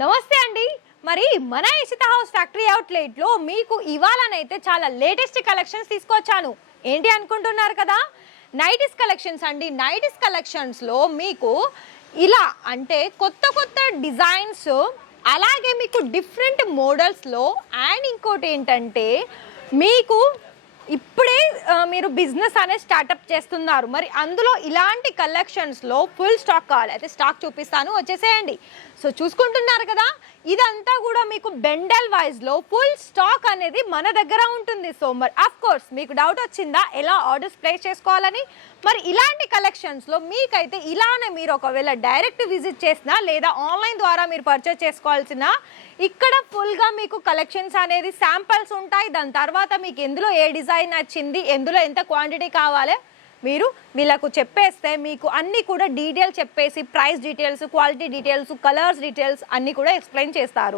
నమస్తే అండి. మరి మన ఇషిత హౌస్ ఫ్యాక్టరీ అవుట్లెట్లో మీకు ఇవాళనైతే చాలా లేటెస్ట్ కలెక్షన్స్ తీసుకొచ్చాను. ఏంటి అనుకుంటున్నారు కదా, నైటీస్ కలెక్షన్స్ అండి. నైటీస్ కలెక్షన్స్లో మీకు ఇలా అంటే కొత్త కొత్త డిజైన్స్, అలాగే మీకు డిఫరెంట్ మోడల్స్లో, అండ్ ఇంకోటి ఏంటంటే మీకు ఇప్పుడే మీరు బిజినెస్ అనేది స్టార్టప్ చేస్తున్నారు. మరి అందులో ఇలాంటి కలెక్షన్స్లో ఫుల్ స్టాక్ కావాలి, అయితే స్టాక్ చూపిస్తాను, వచ్చేసేయండి. సో చూసుకుంటున్నారు కదా, ఇదంతా కూడా మీకు బెండల్ వైజ్లో ఫుల్ స్టాక్ అనేది మన దగ్గర ఉంటుంది. సో మరి అఫ్ కోర్స్ మీకు డౌట్ వచ్చిందా ఎలా ఆర్డర్స్ ప్లేస్ చేసుకోవాలని? మరి ఇలాంటి కలెక్షన్స్లో మీకైతే ఇలానే మీరు ఒకవేళ డైరెక్ట్ విజిట్ చేసినా లేదా ఆన్లైన్ ద్వారా మీరు పర్చేస్ చేసుకోవాల్సిన, ఇక్కడ ఫుల్గా మీకు కలెక్షన్స్ అనేది శాంపిల్స్ ఉంటాయి. దాని తర్వాత మీకు ఎందులో ఏ డిజైన్ నచ్చింది, ఎందులో ఎంత క్వాంటిటీ కావాలి మీరు వీళ్ళకు చెప్పేస్తే మీకు అన్నీ కూడా డీటెయిల్స్ చెప్పేసి price details, quality details, colours details అన్నీ కూడా ఎక్స్ప్లెయిన్ చేస్తారు.